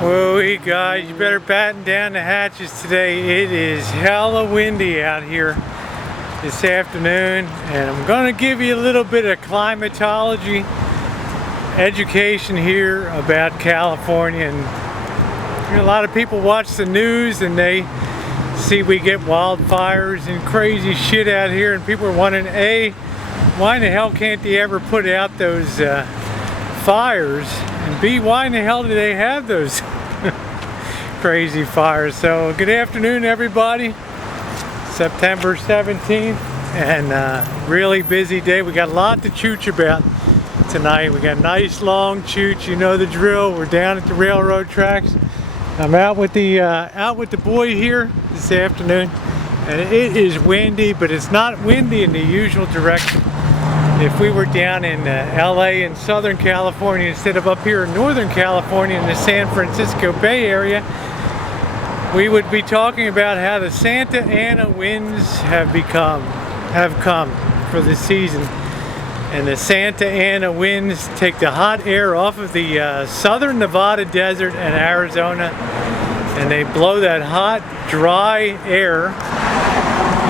Whoa, guys, you better batten down the hatches today. It is hella windy out here this afternoon, and I'm going to give you a little bit of climatology education here about California. And a lot of people watch the news and they see we get wildfires and crazy shit out here, and people are wondering, A, why in the hell can't they ever put out those fires, and B, why in the hell do they have those crazy fires? So good afternoon, everybody. September 17th, and really busy day. We got a lot to chooch about tonight. We got a nice long chooch, you know the drill. We're down at the railroad tracks. I'm out with the boy here this afternoon, and it is windy, but it's not windy in the usual direction. If we were down in LA in Southern California instead of up here in Northern California in the San Francisco Bay Area, we would be talking about how the Santa Ana winds have come for the season. And the Santa Ana winds take the hot air off of the southern Nevada desert and Arizona, and they blow that hot, dry air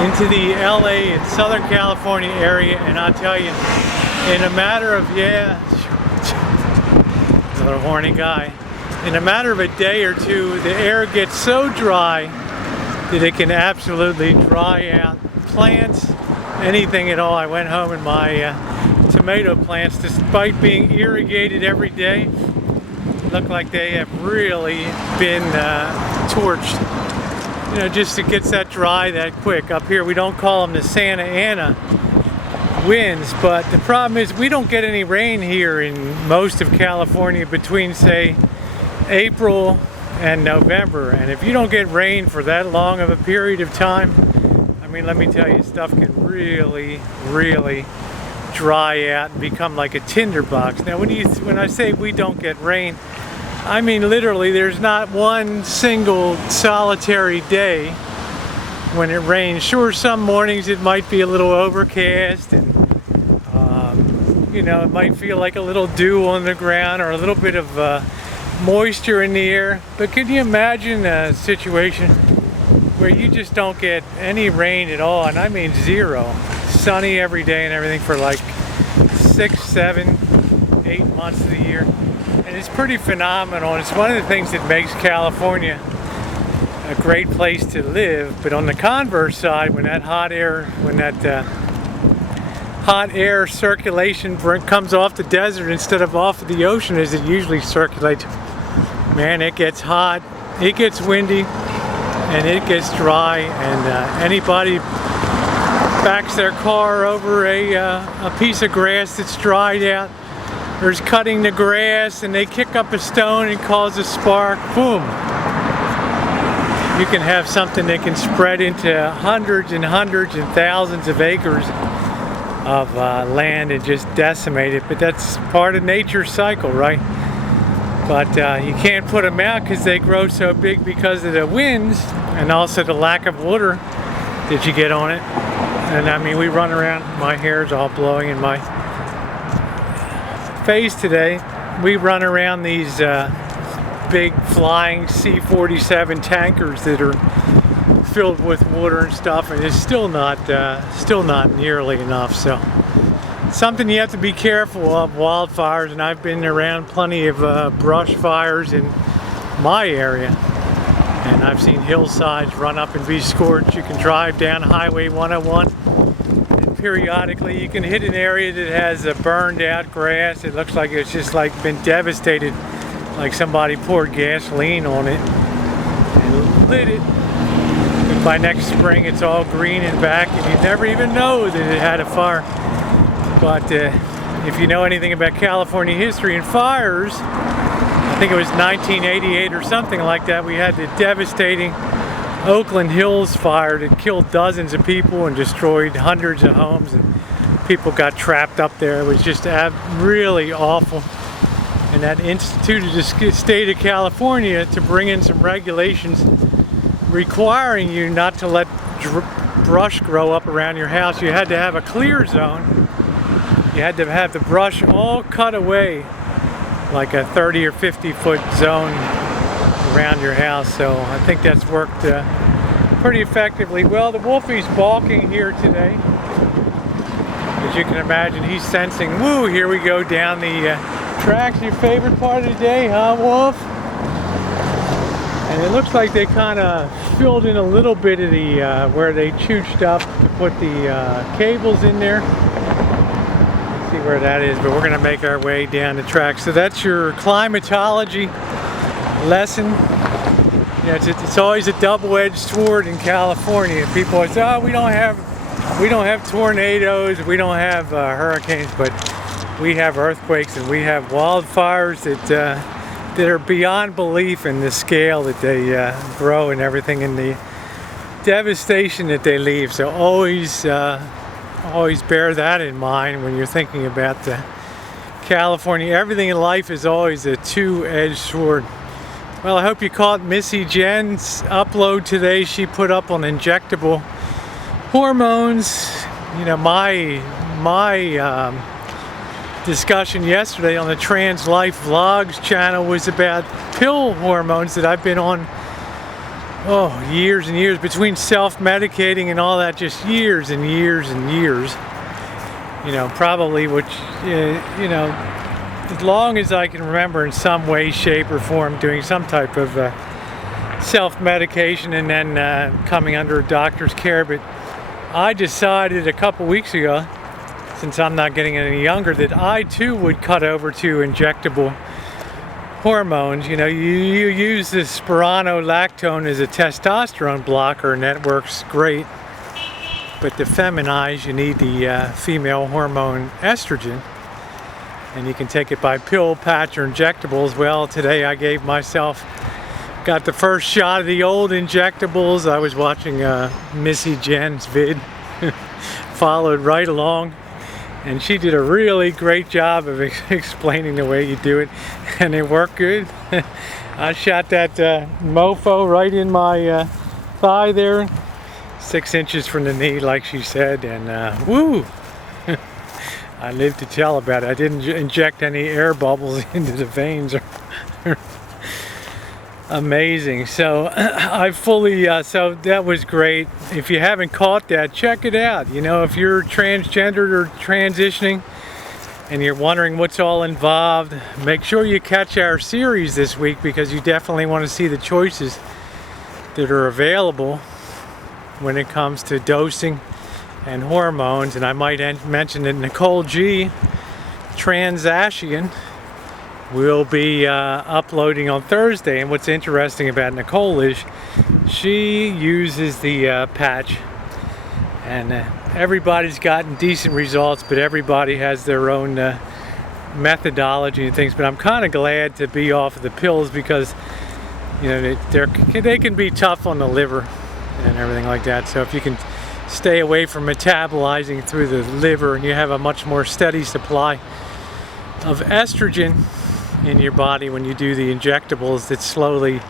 into the LA and Southern California area. And I'll tell you, in a matter of, little horny guy, in a matter of a day or two, the air gets so dry that it can absolutely dry out plants, anything at all. I went home and my tomato plants, despite being irrigated every day, look like they have really been torched. You know, just it gets that dry that quick. Up here we don't call them the Santa Ana winds, but the problem is we don't get any rain here in most of California between, say, April and November. And if you don't get rain for that long of a period of time, I mean, let me tell you, stuff can really dry out and become like a tinderbox. Now when I say we don't get rain, I mean literally there's not one single solitary day when it rains. Sure, some mornings it might be a little overcast, and you know, it might feel like a little dew on the ground or a little bit of moisture in the air, but can you imagine a situation where you just don't get any rain at all, and I mean zero, sunny every day and everything for like 6, 7, 8 months of the year? And it's pretty phenomenal, and it's one of the things that makes California a great place to live. But on the converse side, when that hot air circulation comes off the desert instead of off of the ocean as it usually circulates, man, it gets hot, it gets windy, and it gets dry. And anybody backs their car over a piece of grass that's dried out, or is cutting the grass and they kick up a stone and cause a spark, boom, you can have something that can spread into hundreds and thousands of acres of land and just decimate it. But that's part of nature's cycle, right? But you can't put them out because they grow so big because of the winds and also the lack of water that you get on it. And I mean, we run around, my hair's all blowing in my face today. We run around these big flying C-47 tankers that are filled with water and stuff, and it's still not nearly enough. So something you have to be careful of, wildfires. And I've been around plenty of brush fires in my area, and I've seen hillsides run up and be scorched. You can drive down Highway 101, and periodically you can hit an area that has a burned out grass. It looks like it's just like been devastated, like somebody poured gasoline on it and lit it. And by next spring it's all green and back, and you never even know that it had a fire. But if you know anything about California history and fires, I think it was 1988 or something like that, we had the devastating Oakland Hills fire that killed dozens of people and destroyed hundreds of homes, and people got trapped up there. It was just really awful. And that instituted the state of California to bring in some regulations requiring you not to let brush grow up around your house. You had to have a clear zone. You had to have the brush all cut away, like a 30 or 50 foot zone around your house. So I think that's worked pretty effectively. Well, the Wolfie's balking here today. As you can imagine, he's sensing, woo, here we go down the tracks. Your favorite part of the day, huh, Wolf? And it looks like they kind of filled in a little bit of the, where they chooched up to put the cables in there. Let's see where that is, but we're going to make our way down the track. So that's your climatology lesson. You know, it's always a double-edged sword in California. People always say, oh, we don't have tornadoes, we don't have hurricanes, but we have earthquakes and we have wildfires that are beyond belief in the scale that they grow and everything, and the devastation that they leave. So always bear that in mind when you're thinking about California. Everything in life is always a two-edged sword. Well, I hope you caught Missy Jen's upload today. She put up on injectable hormones. You know, my discussion yesterday on the Trans Life Vlogs channel was about pill hormones that I've been on, years and years, between self-medicating and all that, just years and years and years. You know, probably, which, you know, as long as I can remember, in some way, shape, or form, doing some type of self-medication and then coming under a doctor's care. But I decided a couple weeks ago, since I'm not getting any younger, that I too would cut over to injectable hormones. You know, you use the spironolactone as a testosterone blocker, and that works great. But to feminize, you need the female hormone estrogen. And you can take it by pill, patch, or injectables. Well, today I gave myself, got the first shot of the old injectables. I was watching Missy Jen's vid, followed right along, and she did a really great job of explaining the way you do it, and it worked good. I shot that mofo right in my thigh there, 6 inches from the knee, like she said, and woo! I lived to tell about it. I didn't inject any air bubbles into the veins. Amazing. So I fully, so that was great. If you haven't caught that, check it out. You know, if you're transgendered or transitioning and you're wondering what's all involved, make sure you catch our series this week, because you definitely want to see the choices that are available when it comes to dosing and hormones. And I might mention that Nicole G, Transasian, will be uploading on Thursday. And what's interesting about Nicole is she uses the patch, and everybody's gotten decent results, but everybody has their own methodology and things. But I'm kind of glad to be off of the pills, because you know they can be tough on the liver and everything like that. So if you can stay away from metabolizing through the liver, and you have a much more steady supply of estrogen in your body when you do the injectables that slowly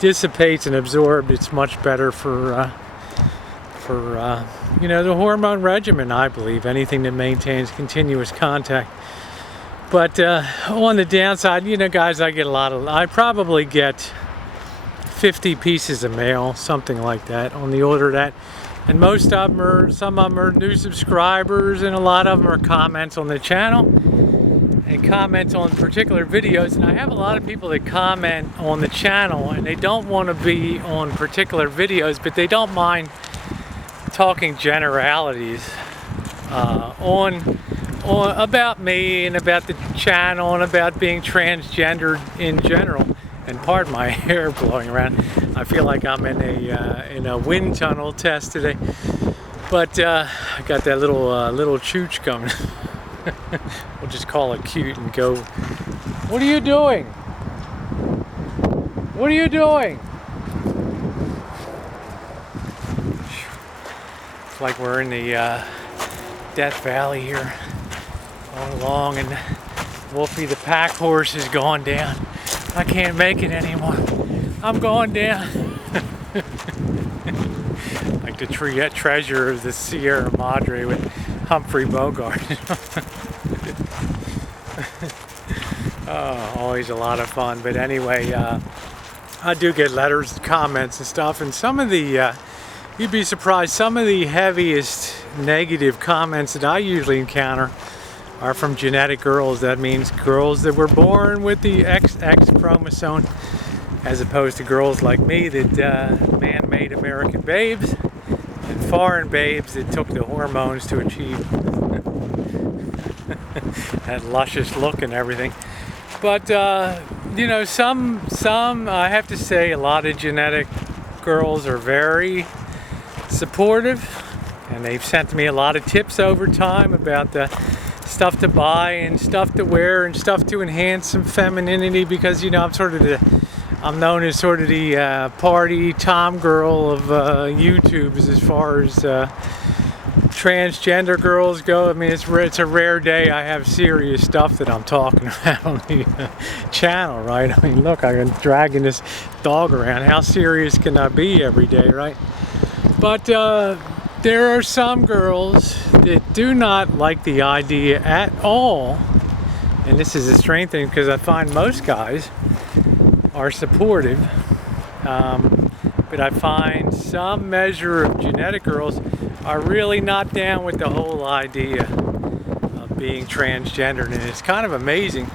dissipates and absorbed, it's much better for you know, the hormone regimen, I believe. Anything that maintains continuous contact. But on the downside, you know, guys, I probably get 50 pieces of mail, something like that, on the order of that. And most of them some of them are new subscribers, and a lot of them are comments on the channel and comments on particular videos. And I have a lot of people that comment on the channel, and they don't want to be on particular videos, but they don't mind talking generalities on about me and about the channel and about being transgendered in general. And pardon my hair blowing around. I feel like I'm in a wind tunnel test today. But I got that little Chooch coming. We'll just call it cute and go. What are you doing? What are you doing? It's like we're in the Death Valley here, going along, and Wolfie the pack horse is going down. I can't make it anymore. I'm going down. Like the treasure of the Sierra Madre with Humphrey Bogart. Oh, always a lot of fun. But anyway, I do get letters, comments and stuff, and some of the, you'd be surprised, some of the heaviest negative comments that I usually encounter are from genetic girls. That means girls that were born with the XX chromosome, as opposed to girls like me that man-made American babes and foreign babes that took the hormones to achieve that luscious look and everything. But you know, some I have to say, a lot of genetic girls are very supportive, and they've sent me a lot of tips over time about the stuff to buy and stuff to wear and stuff to enhance some femininity, because, you know, I'm known as sort of the party tom girl of YouTube as far as transgender girls go. I mean, it's a rare day I have serious stuff that I'm talking about on the channel, right? I mean, look, I'm dragging this dog around. How serious can I be every day, right? But there are some girls that do not like the idea at all, and this is a strange thing because I find most guys are supportive, but I find some measure of genetic girls are really not down with the whole idea of being transgendered, and it's kind of amazing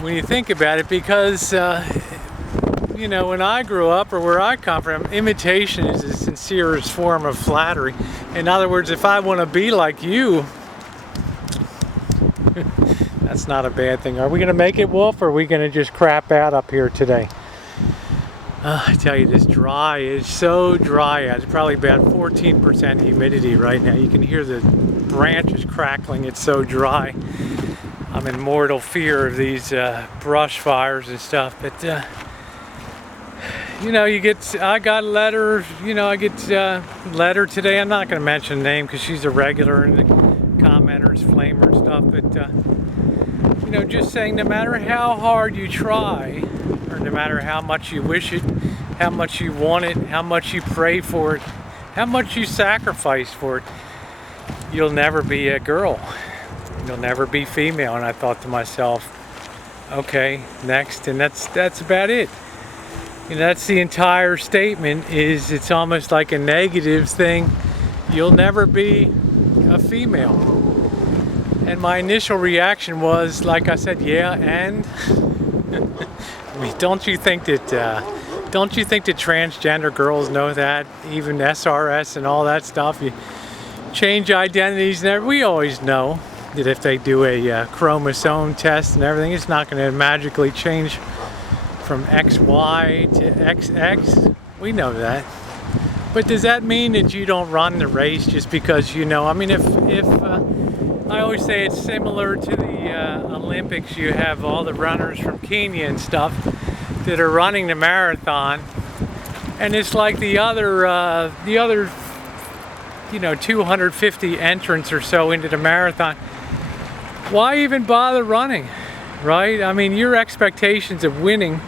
when you think about it, because you know, when I grew up, or where I come from, imitation is the sincerest form of flattery. In other words, if I want to be like you, that's not a bad thing. Are we going to make it, Wolf, or are we going to just crap out up here today? I tell you, this dry is so dry. It's probably about 14% humidity right now. You can hear the branches crackling. It's so dry. I'm in mortal fear of these brush fires and stuff. But you know, I got a letter, you know, I get a letter today. I'm not going to mention the name because she's a regular in the commenters, flamer and stuff, but you know, just saying no matter how hard you try, or no matter how much you wish it, how much you want it, how much you pray for it, how much you sacrifice for it, you'll never be a girl. You'll never be female. And I thought to myself, okay, next, and that's about it. You know, that's the entire statement. Is it's almost like a negative thing. You'll never be a female. And my initial reaction was, like I said, yeah, and I mean, don't you think that transgender girls know that? Even SRS and all that stuff. You change identities, and we always know that if they do a chromosome test and everything, it's not going to magically change from XY to XX. We know that. But does that mean that you don't run the race just because you know? I mean, if I always say it's similar to the Olympics. You have all the runners from Kenya and stuff that are running the marathon, and it's like the other you know, 250 entrants or so into the marathon. Why even bother running, right? I mean, your expectations of winning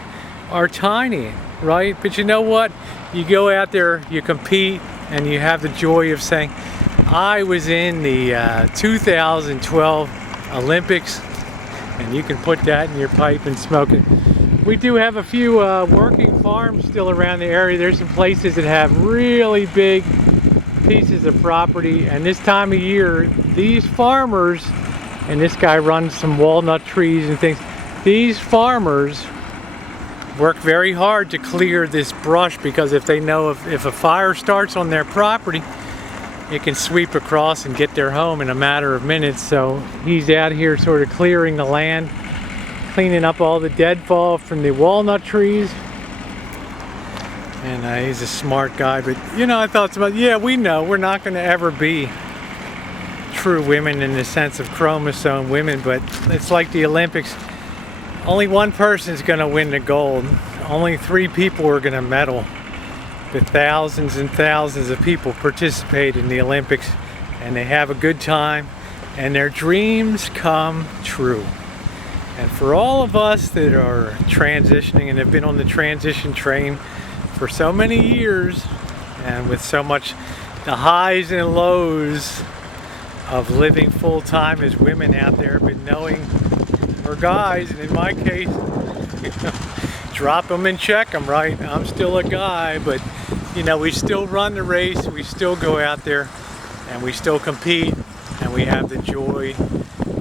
are tiny, right? But you know what? You go out there, you compete, and you have the joy of saying, I was in the 2012 Olympics, and you can put that in your pipe and smoke it. We do have a few working farms still around the area. There's some places that have really big pieces of property, and this time of year, these farmers, and this guy runs some walnut trees and things, these farmers work very hard to clear this brush, because if they know if a fire starts on their property, it can sweep across and get their home in a matter of minutes. So he's out here sort of clearing the land, cleaning up all the deadfall from the walnut trees. And he's a smart guy. But you know, I thought about, yeah, we know we're not going to ever be true women in the sense of chromosome women, but it's like the Olympics. Only one person is going to win the gold. Only 3 people are going to medal. But thousands and thousands of people participate in the Olympics, and they have a good time, and their dreams come true. And for all of us that are transitioning and have been on the transition train for so many years, and with so much the highs and lows of living full time as women out there, but knowing, or guys, and in my case, you know, drop them and check them, right? I'm still a guy, but you know, we still run the race, we still go out there, and we still compete, and we have the joy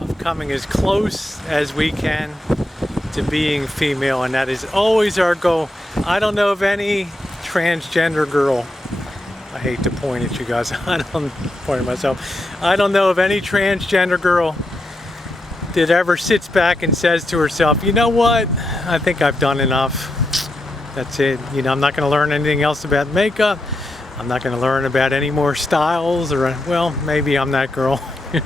of coming as close as we can to being female, and that is always our goal. I don't know of any transgender girl, I hate to point at you guys, I don't point at myself, I don't know of any transgender girl that ever sits back and says to herself, you know what, I think I've done enough. That's it. You know, I'm not going to learn anything else about makeup. I'm not going to learn about any more styles, or, well, maybe I'm that girl that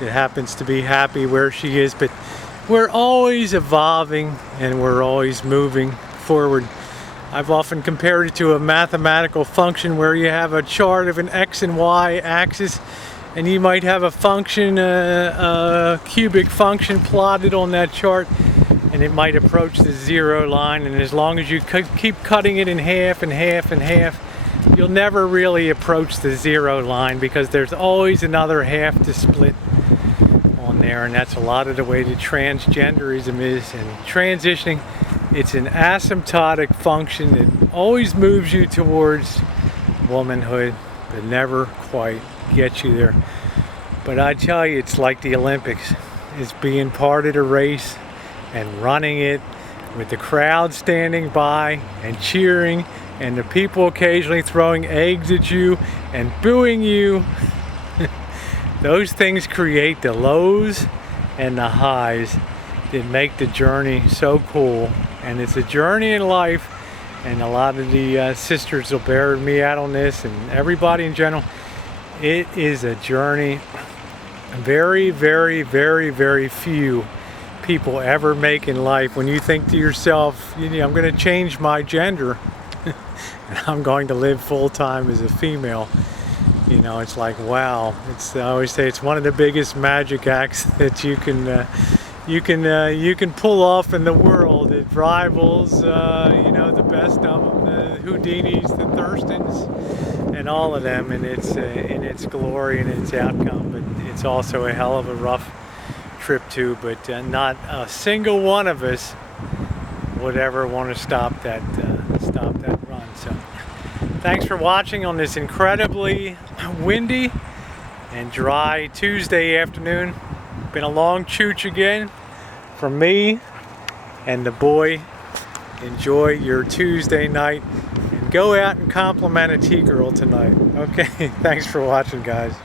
happens to be happy where she is, but we're always evolving and we're always moving forward. I've often compared it to a mathematical function where you have a chart of an X and Y axis, and you might have a function, a cubic function plotted on that chart, and it might approach the 0 line, and as long as you keep cutting it in half and half and half, you'll never really approach the 0 line, because there's always another half to split on there, and that's a lot of the way that transgenderism is. And transitioning, it's an asymptotic function that always moves you towards womanhood, but never quite gets you there. But I tell you, it's like the Olympics. It's being part of the race and running it with the crowd standing by and cheering, and the people occasionally throwing eggs at you and booing you. Those things create the lows and the highs that make the journey so cool. And it's a journey in life, and a lot of the sisters will bear me out on this, and everybody in general. It is a journey very, very, very, very few people ever make in life. When you think to yourself, you know, I'm going to change my gender and I'm going to live full-time as a female, you know, it's like, wow. I always say it's one of the biggest magic acts that you can pull off in the world. It rivals, you know, the best of them, the Houdinis, the Thurstons, and all of them, and it's in its glory and its outcome. But it's also a hell of a rough trip too. But not a single one of us would ever want to stop that run. So thanks for watching on this incredibly windy and dry Tuesday afternoon. Been a long chooch again from me and the boy. Enjoy your Tuesday night and go out and compliment a T-girl tonight. Okay, thanks for watching, guys.